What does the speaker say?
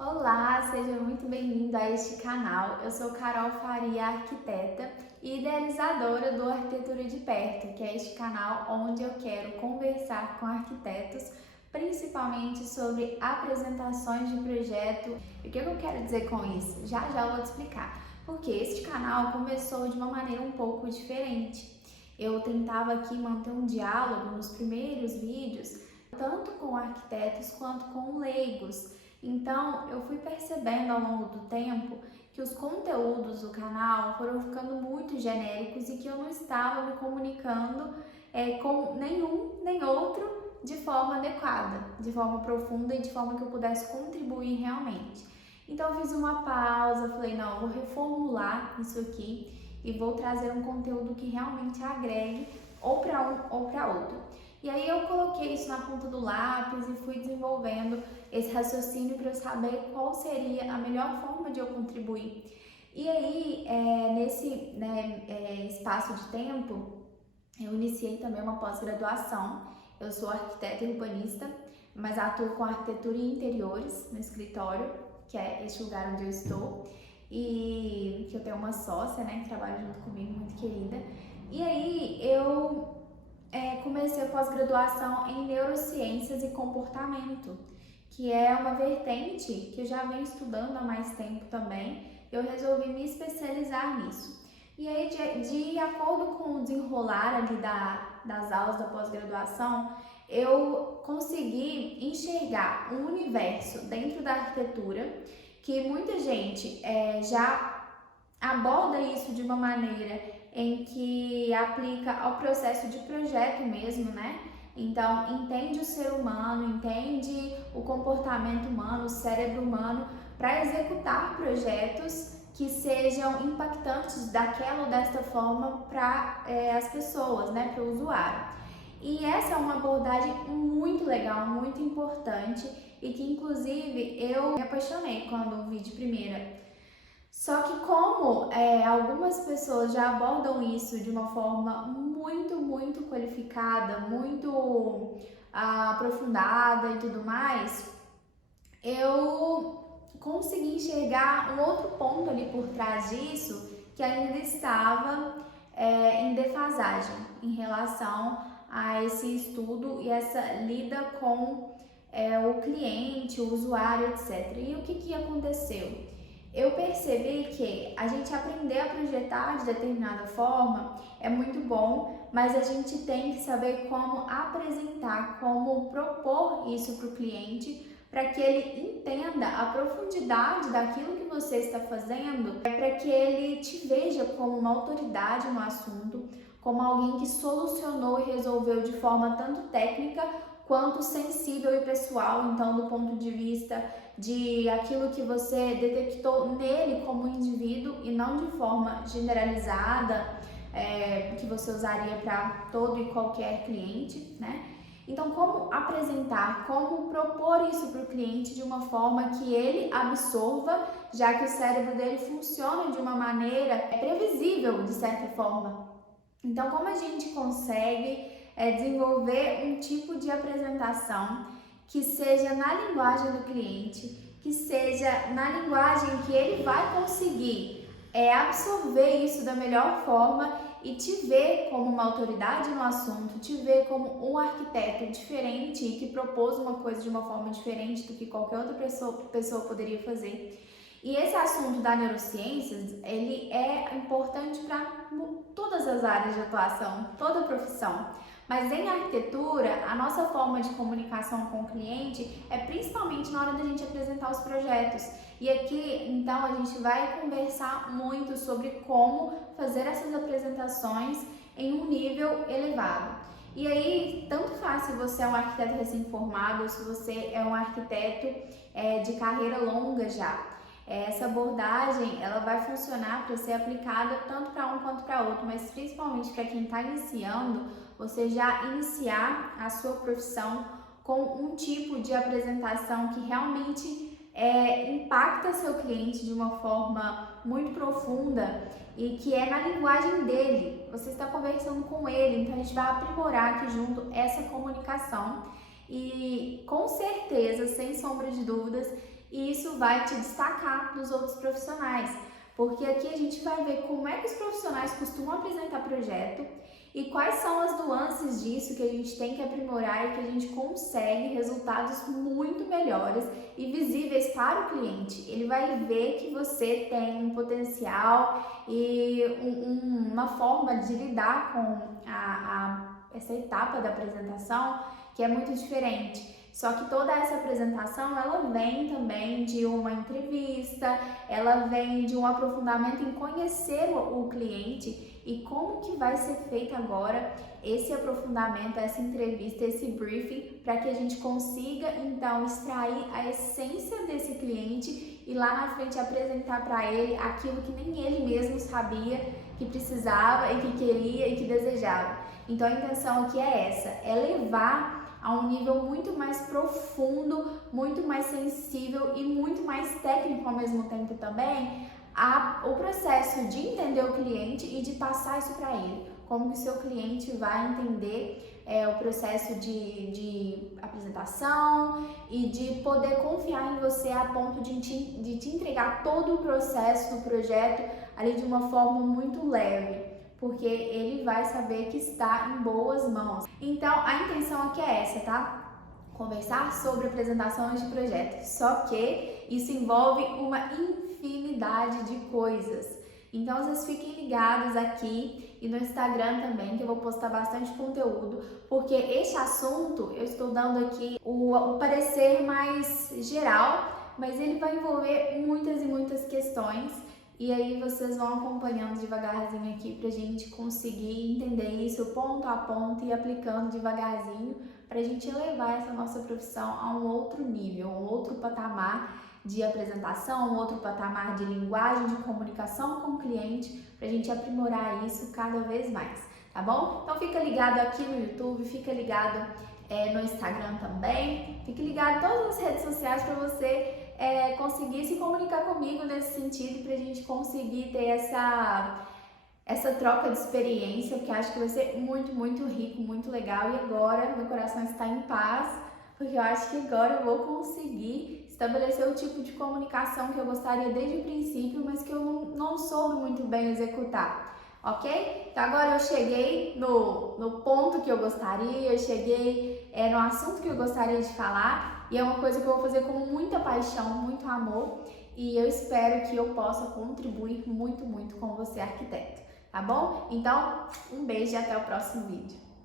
Olá, seja muito bem-vindo a este canal. Eu sou Carol Faria, arquiteta e idealizadora do Arquitetura de Perto, que é este canal onde eu quero conversar com arquitetos, principalmente sobre apresentações de projeto. E o que eu quero dizer com isso? Já eu vou te explicar. Porque este canal começou de uma maneira um pouco diferente. Eu tentava aqui manter um diálogo nos primeiros vídeos, tanto com arquitetos quanto com leigos. Então, eu fui percebendo ao longo do tempo que os conteúdos do canal foram ficando muito genéricos e que eu não estava me comunicando com nenhum nem outro de forma adequada, de forma profunda e de forma que eu pudesse contribuir realmente. Então, eu fiz uma pausa, falei, não, eu vou reformular isso aqui e vou trazer um conteúdo que realmente agregue ou para um ou para outro. E aí eu coloquei isso na ponta do lápis e fui desenvolvendo esse raciocínio para eu saber qual seria a melhor forma de eu contribuir. E aí, nesse espaço de tempo, eu iniciei também uma pós-graduação. Eu sou arquiteta e urbanista, mas atuo com arquitetura e interiores no escritório, que é este lugar onde eu estou, e que eu tenho uma sócia, né, que trabalha junto comigo, muito querida. E aí eu comecei a pós-graduação em neurociências e comportamento, que é uma vertente que eu já venho estudando há mais tempo também. Eu resolvi me especializar nisso. E aí, de acordo com o desenrolar ali das aulas da pós-graduação, eu consegui enxergar um universo dentro da arquitetura que muita gente já aborda isso de uma maneira em que aplica ao processo de projeto mesmo, né? Então, entende o ser humano, entende o comportamento humano, o cérebro humano, para executar projetos que sejam impactantes daquela ou desta forma para as pessoas, né? Para o usuário. E essa é uma abordagem muito legal, muito importante e que, inclusive, eu me apaixonei quando vi de primeira. Só que como algumas pessoas já abordam isso de uma forma muito qualificada, muito aprofundada e tudo mais, eu consegui enxergar um outro ponto ali por trás disso que ainda estava em defasagem em relação a esse estudo e essa lida com o cliente, o usuário, etc. E o que aconteceu? Eu percebi que a gente aprender a projetar de determinada forma é muito bom, mas a gente tem que saber como apresentar, como propor isso para o cliente, para que ele entenda a profundidade daquilo que você está fazendo, para que ele te veja como uma autoridade no assunto, como alguém que solucionou e resolveu de forma tanto técnica quanto sensível e pessoal, então do ponto de vista de aquilo que você detectou nele como indivíduo e não de forma generalizada, que você usaria para todo e qualquer cliente, né? Então, como apresentar, como propor isso para o cliente de uma forma que ele absorva, já que o cérebro dele funciona de uma maneira previsível, de certa forma. Então, como a gente consegue desenvolver um tipo de apresentação que seja na linguagem do cliente, que seja na linguagem que ele vai conseguir absorver isso da melhor forma e te ver como uma autoridade no assunto, te ver como um arquiteto diferente e que propôs uma coisa de uma forma diferente do que qualquer outra pessoa poderia fazer. E esse assunto da neurociências, ele é importante para todas as áreas de atuação, toda profissão. Mas em arquitetura, a nossa forma de comunicação com o cliente é principalmente na hora da gente apresentar os projetos. E aqui, então, a gente vai conversar muito sobre como fazer essas apresentações em um nível elevado. E aí, tanto faz se você é um arquiteto recém-formado ou se você é um arquiteto de carreira longa já. Essa abordagem ela vai funcionar para ser aplicada tanto para um quanto para outro, mas principalmente para quem está iniciando, você já iniciar a sua profissão com um tipo de apresentação que realmente impacta seu cliente de uma forma muito profunda e que é na linguagem dele. Você está conversando com ele, então a gente vai aprimorar aqui junto essa comunicação e com certeza, sem sombra de dúvidas, e isso vai te destacar dos outros profissionais, porque aqui a gente vai ver como é que os profissionais costumam apresentar projeto e quais são as nuances disso que a gente tem que aprimorar e que a gente consegue resultados muito melhores e visíveis para o cliente. Ele vai ver que você tem um potencial e uma forma de lidar com essa etapa da apresentação que é muito diferente. Só que toda essa apresentação, ela vem também de uma entrevista, ela vem de um aprofundamento em conhecer o cliente e como que vai ser feito agora esse aprofundamento, essa entrevista, esse briefing, para que a gente consiga então extrair a essência desse cliente e lá na frente apresentar para ele aquilo que nem ele mesmo sabia que precisava e que queria e que desejava. Então a intenção aqui é essa, é levar a um nível muito mais profundo, muito mais sensível e muito mais técnico ao mesmo tempo também, o processo de entender o cliente e de passar isso para ele. Como que o seu cliente vai entender o processo de apresentação e de poder confiar em você a ponto de te entregar todo o processo do projeto ali de uma forma muito leve, porque ele vai saber que está em boas mãos. Então, a intenção aqui é essa, tá? Conversar sobre apresentações de projetos, só que isso envolve uma infinidade de coisas. Então, vocês fiquem ligados aqui e no Instagram também, que eu vou postar bastante conteúdo, porque este assunto eu estou dando aqui o parecer mais geral, mas ele vai envolver muitas e muitas questões. E aí vocês vão acompanhando devagarzinho aqui pra gente conseguir entender isso ponto a ponto e aplicando devagarzinho pra gente elevar essa nossa profissão a um outro nível, um outro patamar de apresentação, um outro patamar de linguagem, de comunicação com o cliente, pra gente aprimorar isso cada vez mais, tá bom? Então fica ligado aqui no YouTube, fica ligado no Instagram também, fique ligado em todas as redes sociais para você conseguir se comunicar comigo nesse sentido, para a gente conseguir ter essa troca de experiência, porque acho que vai ser muito, muito rico, muito legal. E agora meu coração está em paz, porque eu acho que agora eu vou conseguir estabelecer o tipo de comunicação que eu gostaria desde o princípio, mas que eu não soube muito bem executar. Ok? Então agora eu cheguei no ponto que eu gostaria, eu cheguei no assunto que eu gostaria de falar e é uma coisa que eu vou fazer com muita paixão, muito amor e eu espero que eu possa contribuir muito, muito com você, arquiteto, tá bom? Então, um beijo e até o próximo vídeo.